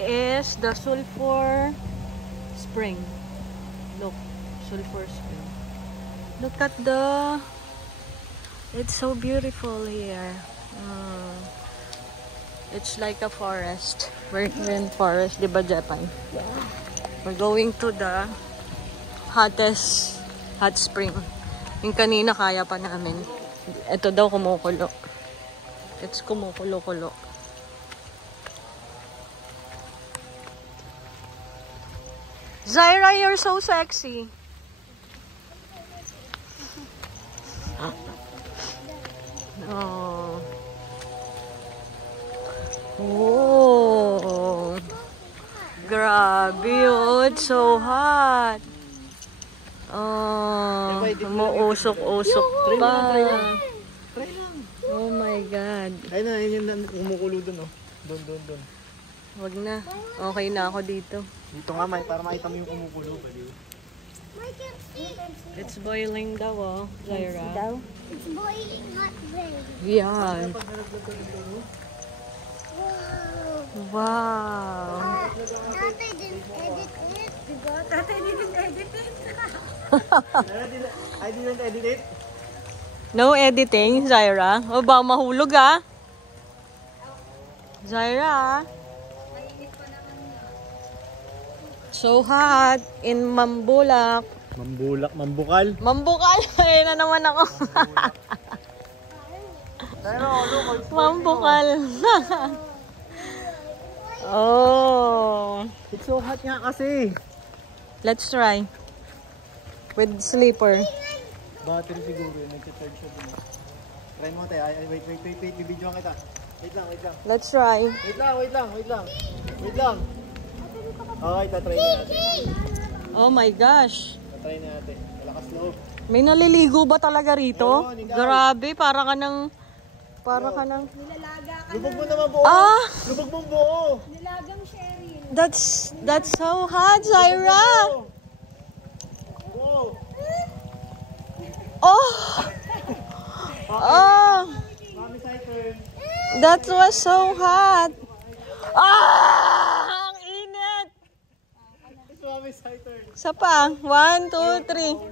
Is the Sulphur Spring. Look, Sulphur Spring. Look at it's so beautiful here. It's like a forest. We're in forest, di ba, Japan? Yeah. We're going to the hot spring. Yung kanina kaya pa namin. Ito daw kumukulo. It's kumukulo-kulo. Zaira, you're so sexy. Oh. Oh. Grabe, oh. It's so hot. Oh. Umuusok-usok pa. Try lang. Oh my God. Ayun na, yun yung kumukulo dun, oh. Doon. Wag na. Okay na ako dito. Dito nga, para makita mo yung kumukulo. It's boiling daw, oh, Zaira. It's boiling, not ready. Yeah. Wow. Tatay didn't edit it. Tatay didn't edit it. I didn't edit it. No editing, Zaira. O ba, mahulog ah. Zaira. So hot in Mambulak. Mambukal. Mambukal. Ayun na naman ako. Mambukal. Oh. It's so hot nga kasi. Let's try. With sleeper. Battery siguro yun. Nag-charge siya dun. Try mo tayo. Wait. Bibidyoan kita. Wait lang. Let's try. Wait lang. Okay, tatry natin. Oh my gosh. Tatry natin. Malakas loob. May naliligo ba talaga rito? Oo, Grabe, para ka ng... Nilalaga ka. Lubog mo naman buo. Ah! Lubog mo buo. Nilagang Cheryl. That's so hot, Zaira. Buo. Oh! Oh! Mami Saitern. That was so hot. Ah! Ang init. Mami Saitern. Isa pa. 1, 2, 3.